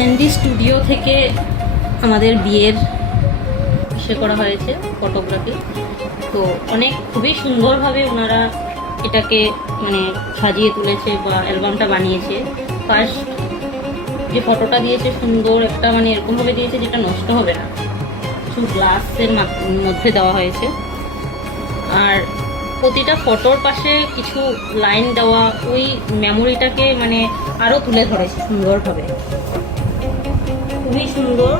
ND studio থেকে আমাদের বিয়ের করা হয়েছে ফটোগ্রাফি। তো অনেক খুবই সুন্দরভাবে ওনারা এটাকে মানে সাজিয়ে তুলেছে বা অ্যালবামটা বানিয়েছে। ফার্স্ট যে ফটোটা দিয়েছে সুন্দর একটা মানে এরকমভাবে দিয়েছে যেটা নষ্ট হবে না, কিছু গ্লাসের মধ্যে দেওয়া হয়েছে। আর প্রতিটা ফটোর পাশে কিছু লাইন দেওয়া ওই মেমোরিটাকে মানে আরও তুলে ধরেছে সুন্দরভাবে, খুবই সুন্দর।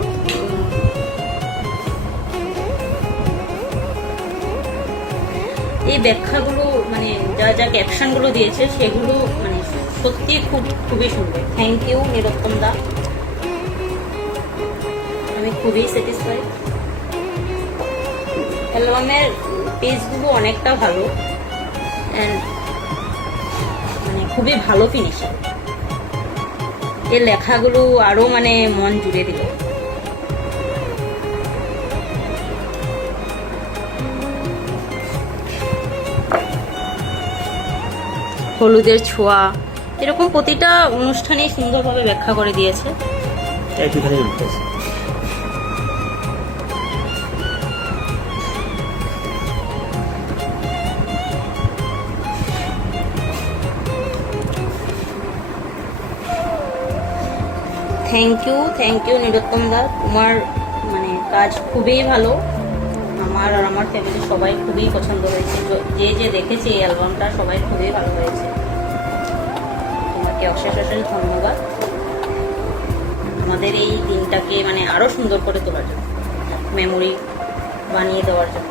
এই ব্যাখ্যাগুলো মানে যা যা ক্যাপশনগুলো দিয়েছে সেগুলো মানে সত্যি খুবই সুন্দর। থ্যাংক ইউ নিরুত্তম দা, আমি খুবই স্যাটিসফাইড। অ্যালবামের পেজগুলো অনেকটা ভালো অ্যান্ড মানে খুবই ভালো ফিনিশিং। এর লেখাগুলো আরও মানে মন জুড়ে দিল। হলুদের ছোঁয়া এরকম প্রতিটা অনুষ্ঠানেই সুন্দরভাবে ব্যাখ্যা করে দিয়েছে। থ্যাংক ইউ নিরুত্তম দা, তোমার মানে কাজ খুবই ভালো। আমার আর আমার ফ্যামিলির সবাই খুবই পছন্দ হয়েছে, যে যে দেখেছে এই অ্যালবামটা সবাই খুবই ভালো হয়েছে। তোমাকে অশেষ ধন্যবাদ আমাদের এই দিনটাকে মানে আরো সুন্দর করে তোলার জন্য, মেমোরি বানিয়ে দেওয়ার জন্য।